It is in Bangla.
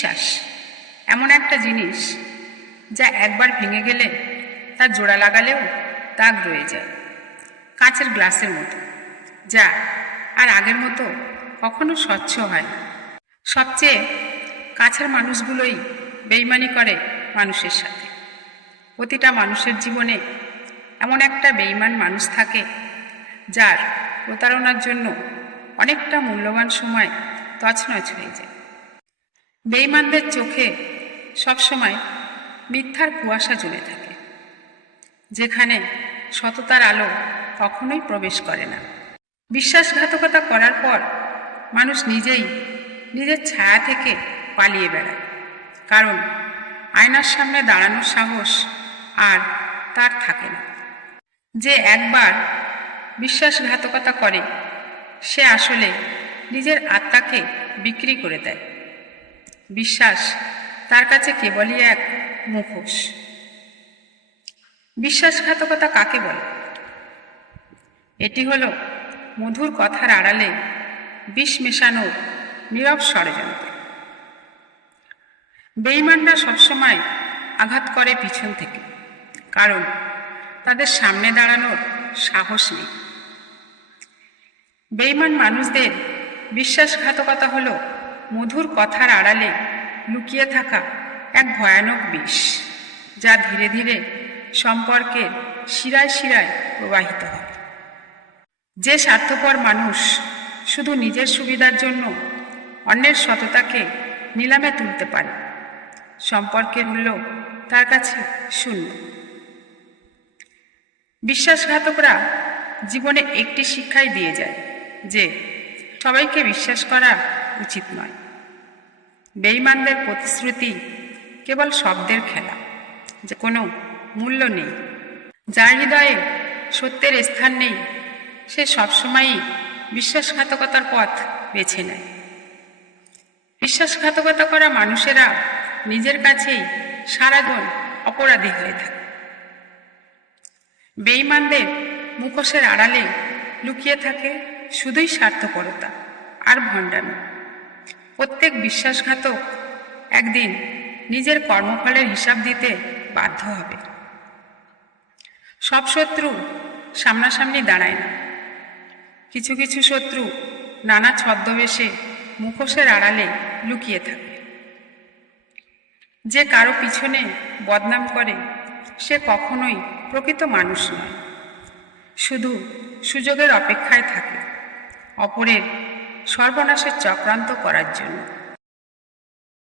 বিশ্বাস এমন একটা জিনিস যা একবার ভেঙে গেলে তার জোড়া লাগালেও দাগ রয়ে যায়, কাঁচের গ্লাসের মতো, যা আর আগের মতো কখনো স্বচ্ছ হয় না। সবচেয়ে কাছের মানুষগুলোই বেইমানি করে মানুষের সাথে। প্রতিটা মানুষের জীবনে এমন একটা বেইমান মানুষ থাকে যার প্রতারণার জন্য অনেকটা মূল্যবান সময় তছনছ হয়ে যায়। বেইমানদের চোখে সবসময় মিথ্যার কুয়াশা জমে থাকে, যেখানে সততার আলো কখনোই প্রবেশ করে না। বিশ্বাসঘাতকতা করার পর মানুষ নিজেই নিজের ছায়া থেকে পালিয়ে বেড়ায়, কারণ আয়নার সামনে দাঁড়ানোর সাহস আর তার থাকে না। যে একবার বিশ্বাসঘাতকতা করে সে আসলে নিজের আত্মাকে বিক্রি করে দেয়। বিশ্বাস তার কাছে কেবলই এক মুখোশ। বিশ্বাসঘাতকতা কাকে বলে? এটি হলো মধুর কথার আড়ালে বিষ মেশানোর নীরব ষড়যন্ত্র। বেঈমানরা সবসময় আঘাত করে পিছন থেকে, কারণ তাদের সামনে দাঁড়ানোর সাহস নেই। বেঈমান মানুষদের বিশ্বাসঘাতকতা হলো মধুর কথার আড়ালে লুকিয়ে থাকা এক ভয়ানক বিষ, যা ধীরে ধীরে সম্পর্কের শিরায় শিরায় প্রবাহিত হয়। যে স্বার্থপর মানুষ শুধু নিজের সুবিধার জন্য অন্যের সততাকে নিলামে তুলতে পারে, সম্পর্কের মূল্য তার কাছে শূন্য। বিশ্বাসঘাতকরা জীবনে একটি শিক্ষাই দিয়ে যায় যে সবাইকে বিশ্বাস করা উচিত নয়। বেঈমানদের প্রতিশ্রুতি কেবল শব্দের খেলা, যে কোনো মূল্য নেই। যার হৃদয়ে সত্যের স্থান নেই সে সবসময়ই বিশ্বাসঘাতকতার পথ বেছে নেয়। বিশ্বাসঘাতকতা করা মানুষেরা নিজের কাছেই সারাজন অপরাধী হয়ে থাকে। বেঈমানদের মুখোশের আড়ালে লুকিয়ে থাকে শুধুই স্বার্থপরতা আর ভণ্ডামি। প্রত্যেক বিশ্বাসঘাতক একদিন নিজের কর্মফলের হিসাব দিতে বাধ্য হবে। সব শত্রু সামনাসামনি দাঁড়ায় না, কিছু কিছু শত্রু নানা ছদ্মবেশে মুখোশের আড়ালে লুকিয়ে থাকে। যে কারো পিছনে বদনাম করে সে কখনোই প্রকৃত মানুষ নয়, শুধু সুযোগের অপেক্ষায় থাকে অপরের সর্বনাশের চক্রান্ত করার জন্য।